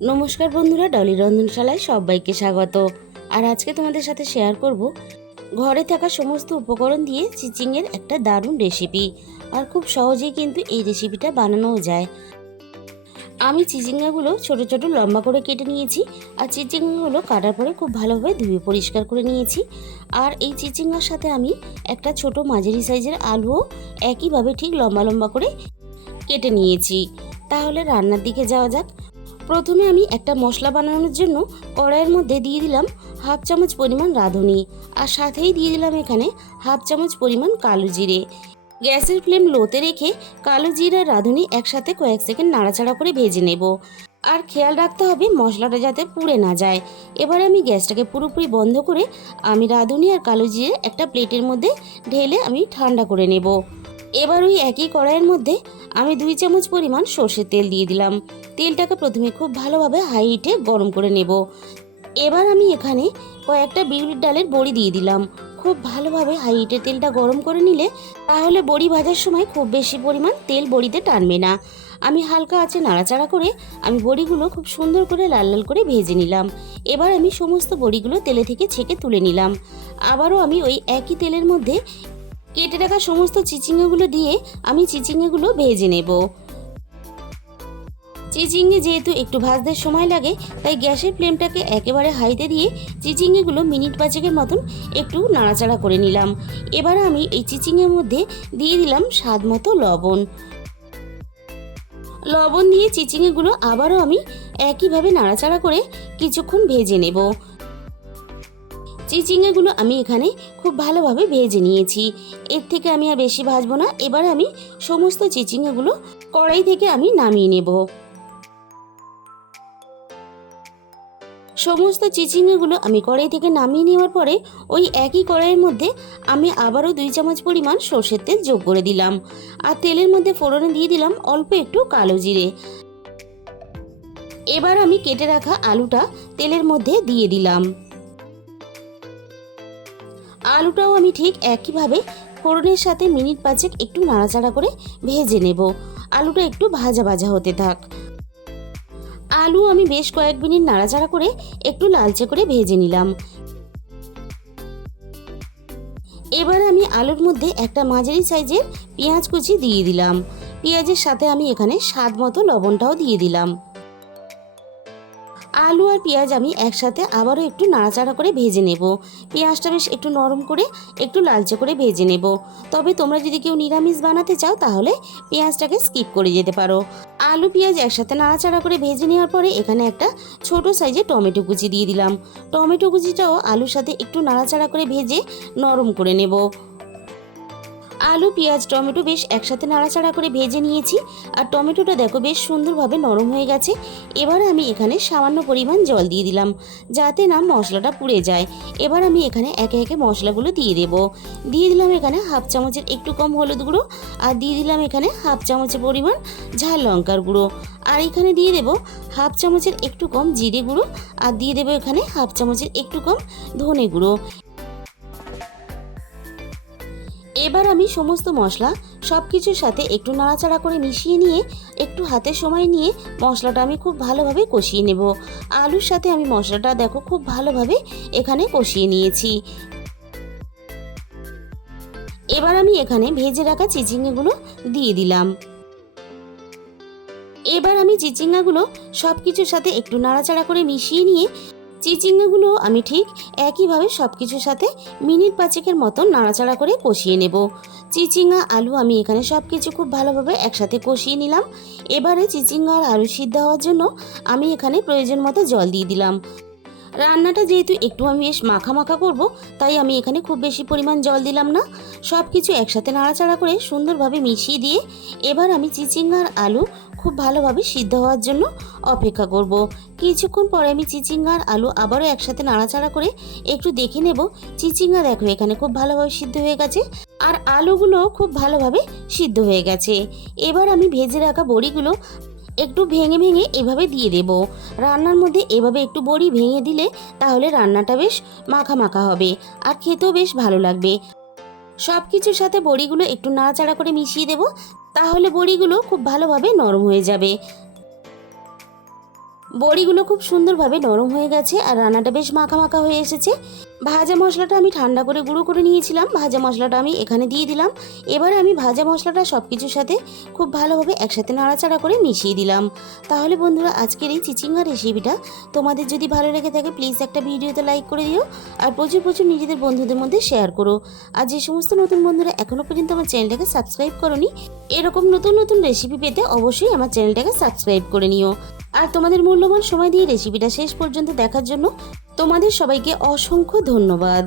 নমস্কার বন্ধুরা, ডলি রন্ধনশালায় সবাইকে স্বাগত। আর আজকে তোমাদের সাথে শেয়ার করব ঘরে থাকা সমস্ত উপকরণ দিয়ে চিচিংয়ের একটা দারুণ রেসিপি। আর খুব সহজেই কিন্তু এই রেসিপিটা বানানোও যায়। আমি চিচিঙ্গাগুলো ছোট ছোট লম্বা করে কেটে নিয়েছি। আর চিচিঙ্গাগুলো কাটার পরে খুব ভালোভাবে ধুয়ে পরিষ্কার করে নিয়েছি। আর এই চিচিঙ্গার সাথে আমি একটা ছোট মাঝারি সাইজের আলুও একইভাবে ঠিক লম্বা লম্বা করে কেটে নিয়েছি। তাহলে রান্নার দিকে যাওয়া যাক। প্রথমে আমি একটা মশলা বানানোর জন্য কড়াইয়ের মধ্যে দিয়ে দিলাম হাফ চামচ পরিমাণ রাঁধুনি। আর সাথেই দিয়ে দিলাম এখানে হাফ চামচ পরিমাণ কালো জিরে। গ্যাসের ফ্লেম লোতে রেখে কালো জিরা রাঁধুনি একসাথে কয়েক সেকেন্ড নাড়াচাড়া করে ভেজে নেব। আর খেয়াল রাখতে হবে মশলাটা যাতে পুড়ে না যায়। এবার আমি গ্যাসটাকে পুরোপুরি বন্ধ করে আমি রাঁধুনি আর কালো জিরে একটা প্লেটের মধ্যে ঢেলে আমি ঠান্ডা করে নেব। এবার ওই একই কড়াইয়ের মধ্যে আমি 2 চামচ পরিমাণ সর্ষের তেল দিয়ে দিলাম। তেলটাকে প্রথমে খুব ভালোভাবে হাই হিটে গরম করে নেব। এবার আমি এখানে কয়েকটা বিউলির ডালের বড়ি দিয়ে দিলাম। খুব ভালোভাবে হাই হিটে তেলটা গরম করে নিলে তাহলে বড়ি ভাজার সময় খুব বেশি পরিমাণ তেল বড়িতে টানবে না। আমি হালকা আঁচে নাড়াচাড়া করে আমি বড়িগুলো খুব সুন্দর করে লাল লাল করে ভেজে নিলাম। এবার আমি সমস্ত বড়িগুলো তেলে থেকে ছেঁকে তুলে নিলাম। আবারও আমি ওই একই তেলের মধ্যে কেটে রাখা সমস্ত চিচিঙ্গাগুলো দিয়ে আমি চিচিঙ্গাগুলো ভেজে নেব। চিচিঙ্গে যেহেতু একটু ভাজতে সময় লাগে, তাই গ্যাসের ফ্লেমটাকে একেবারে হাইতে দিয়ে চিচিঙ্গেগুলো মিনিট পাঁচেকের মতন একটু নাড়াচাড়া করে নিলাম। এবার আমি এই চিচিঙ্গের মধ্যে দিয়ে দিলাম স্বাদ মতো লবণ। লবণ দিয়ে চিচিঙ্গেগুলো আবারও আমি একইভাবে নাড়াচাড়া করে কিছুক্ষণ ভেজে নেব। চিচিঙ্গাগুলো আমি এখানে খুব ভালোভাবে ভেজে নিয়েছি। এর থেকে আমি আর বেশি ভাজবো না। এবার আমি সমস্ত চিচিঙ্গাগুলো কড়াই থেকে আমি নামিয়ে নেব। সমস্ত চিচিঙ্গাগুলো আমি কড়াই থেকে নামিয়ে নেওয়ার পরে ওই একই কড়াইয়ের মধ্যে আমি আবারও 2 চামচ পরিমাণ সর্ষের তেল যোগ করে দিলাম। আর তেলের মধ্যে ফোড়নে দিয়ে দিলাম অল্প একটু কালো জিরে। এবার আমি কেটে রাখা আলুটা তেলের মধ্যে দিয়ে দিলাম। আলুটাও আমি ঠিক একইভাবে ফোড়নের সাথে মিনিট পাঁচেক একটু নাড়াচাড়া করে ভেজে নেব। আলুটা একটু ভাজা ভাজা হতে থাক। আলু আমি বেশ কয়েক মিনিট নাড়াচাড়া করে একটু লালচে করে ভেজে নিলাম। এবার আমি আলুর মধ্যে একটা মাঝারি সাইজের পেঁয়াজ কুচি দিয়ে দিলাম। পেঁয়াজের সাথে আমি এখানে স্বাদ মতো লবণটাও দিয়ে দিলাম। আলু আর পেঁয়াজ আমি একসাথে আবারও একটু নাড়াচাড়া করে ভেজে নেব। পেঁয়াজটা বেশ একটু নরম করে একটু লালচে করে ভেজে নেব। তবে তোমরা যদি কেউ নিরামিষ বানাতে চাও তাহলে পেঁয়াজটাকে স্কিপ করে যেতে পারো। আলু পেঁয়াজ একসাথে নাড়াচাড়া করে ভেজে নেওয়ার পরে এখানে একটা ছোট সাইজের টমেটো কুচি দিয়ে দিলাম। টমেটো কুচিটাও আলুর সাথে একটু নাড়াচাড়া করে ভেজে নরম করে নেব। আলু পেঁয়াজ টমেটো বেশ একসাথে নাড়াচাড়া করে ভেজে নিয়েছি। আর টমেটোটা দেখো বেশ সুন্দরভাবে নরম হয়ে গেছে। এবার আমি এখানে সামান্য পরিমাণ জল দিয়ে দিলাম যাতে না মশলাটা পুড়ে যায়। এবার আমি এখানে একে একে মশলাগুলো দিয়ে দেব। দিয়ে দিলাম এখানে হাফ চামচের একটু কম হলুদ গুঁড়ো। আর দিয়ে দিলাম এখানে হাফ চামচের পরিমাণ ঝাল লঙ্কার গুঁড়ো। আর এখানে দিয়ে দেব হাফ চামচের একটু কম জিরে গুঁড়ো। আর দিয়ে দেবো এখানে হাফ চামচের একটু কম ধনে গুঁড়ো। এবার আমি সমস্ত মশলা সব কিছুর সাথে একটু নাড়াচাড়া করে মিশিয়ে নিয়ে একটু হাতে সময় নিয়ে মশলাটা আমি খুব ভালোভাবে কষিয়ে নেব। আলুর সাথে আমি মশলাটা দেখো খুব ভালোভাবে এখানে কষিয়ে নিয়েছি। এবার আমি এখানে ভেজে রাখা চিচিঙ্গাগুলো দিয়ে দিলাম। এবার আমি চিচিঙ্গাগুলো সব কিছুর সাথে একটু নাড়াচাড়া করে মিশিয়ে নিয়ে চিচিঙ্গাগুলো আমি ঠিক একইভাবে সব কিছুর সাথে মিনিট পাঁচেকের মতো নাড়াচাড়া করে কষিয়ে নেব। চিচিঙ্গা আলু আমি এখানে সব কিছু খুব ভালোভাবে একসাথে কষিয়ে নিলাম। এবারে চিচিঙ্গা আর আলু সিদ্ধ হওয়ার জন্য আমি এখানে প্রয়োজন মতো জল দিয়ে দিলাম। রান্নাটা যেহেতু একটু আমি বেশ মাখা মাখা করব, তাই আমি এখানে খুব বেশি পরিমাণ জল দিলাম না। সব কিছু একসাথে নাড়াচাড়া করে সুন্দরভাবে মিশিয়ে দিয়ে এবার আমি চিচিঙ্গা আর আলু খুব ভালোভাবে সিদ্ধ হওয়ার জন্য অপেক্ষা করব। কিছুক্ষণ পরে আমি চিচিঙ্গা আর আলু আবারও একসাথে নাড়াচাড়া করে একটু দেখে নেব। চিচিঙ্গা দেখো এখানে খুব ভালোভাবে সিদ্ধ হয়ে গেছে। আর আলুগুলো খুব ভালোভাবে সিদ্ধ হয়ে গেছে। এবার আমি ভেজে রাখা বড়িগুলো একটু ভেঙে ভেঙে এভাবে দিয়ে দেব। রান্নার মধ্যে এভাবে একটু বড়ি ভেঙে দিলে তাহলে রান্নাটা বেশ মাখা মাখা হবে আর খেতেও বেশ ভালো লাগবে। সব কিছুর সাথে বড়িগুলো একটু নাড়াচাড়া করে মিশিয়ে দেব, তাহলে বড়িগুলো খুব ভালোভাবে নরম হয়ে যাবে। বড়িগুলো খুব সুন্দরভাবে নরম হয়ে গেছে আর রান্নাটা বেশ মাখা মাখা হয়ে এসেছে। ভাজা মশলাটা আমি ঠান্ডা করে গুঁড়ো করে নিয়েছিলাম, ভাজা মশলাটা আমি এখানে দিয়ে দিলাম। এবার আমি ভাজা মশলাটা সব কিছুর সাথে খুব ভালোভাবে একসাথে নাড়াচাড়া করে মিশিয়ে দিলাম। তাহলে বন্ধুরা, আজকের এই চিচিঙ্গা রেসিপিটা তোমাদের যদি ভালো লেগে থাকে প্লিজ একটা ভিডিওতে লাইক করে দিও আর প্রচুর প্রচুর নিজেদের বন্ধুদের মধ্যে শেয়ার করো। আর যে সমস্ত নতুন বন্ধুরা এখনও পর্যন্ত আমার চ্যানেলটাকে সাবস্ক্রাইব করোনি, এরকম নতুন নতুন রেসিপি পেতে অবশ্যই আমার চ্যানেলটাকে সাবস্ক্রাইব করে নিও। আর তোমাদের মূল্যবান সময় দিয়ে রেসিপিটা শেষ পর্যন্ত দেখার জন্য তোমাদের সবাইকে অসংখ্য ধন্যবাদ।